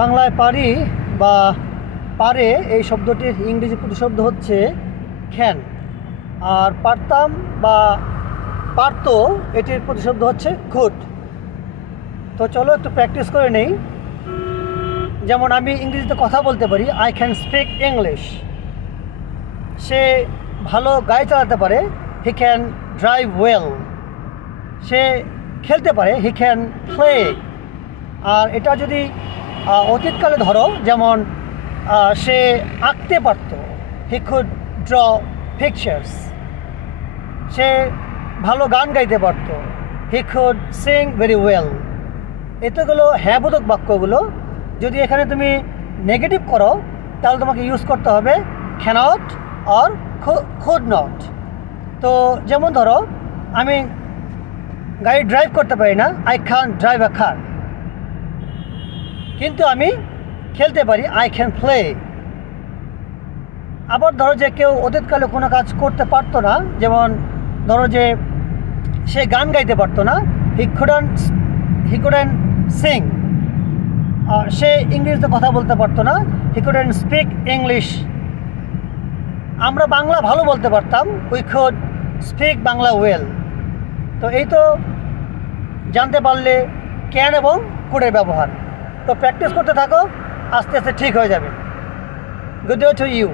বাংলায় পারি বা পারে এই শব্দটির ইংরেজি প্রতিশব্দ হচ্ছে ক্যান, আর পারতাম বা পারতো এটির প্রতিশব্দ হচ্ছে কুড। তো চলো একটু প্র্যাকটিস করে নেই। যেমন আমি ইংরেজিতে কথা বলতে পারি, আই ক্যান স্পিক ইংলিশ। সে ভালো গাড়ি চালাতে পারে, হি ক্যান ড্রাইভ ওয়েল। সে খেলতে পারে, হি ক্যান প্লে। আর এটা যদি অতীতকালে ধরো, যেমন সে আঁকতে পারত, হি কুড ড্র পিকচার্স। সে ভালো গান গাইতে পারত, he could Singh very well. এতগুলো হ্যাঁবোধক বাক্যগুলো যদি এখানে তুমি নেগেটিভ করো, তাহলে তোমাকে ইউজ করতে হবে ক্যানট অর কুড নট। তো যেমন ধরো, আমি গাড়ি ড্রাইভ করতে পারি না, আই ক্যান ড্রাইভ আ কার। কিন্তু আমি খেলতে পারি, আই ক্যান প্লে। আবার ধরো যে কেউ অতীতকালে কোনো কাজ করতে পারতো না, যেমন ধরো যে সে গান গাইতে পারতো না, হি কুডন্ট সিং। আর সে ইংরেজিতে কথা বলতে পারতো না, হি কুডন্ট স্পিক ইংলিশ। আমরা বাংলা ভালো বলতে পারতাম, we could speak Bangla well. তো এই তো জানতে পারলে ক্যান এবং কুডের ব্যবহার। তো প্র্যাকটিস করতে থাকো, আস্তে আস্তে ঠিক হয়ে যাবে। Good day to you.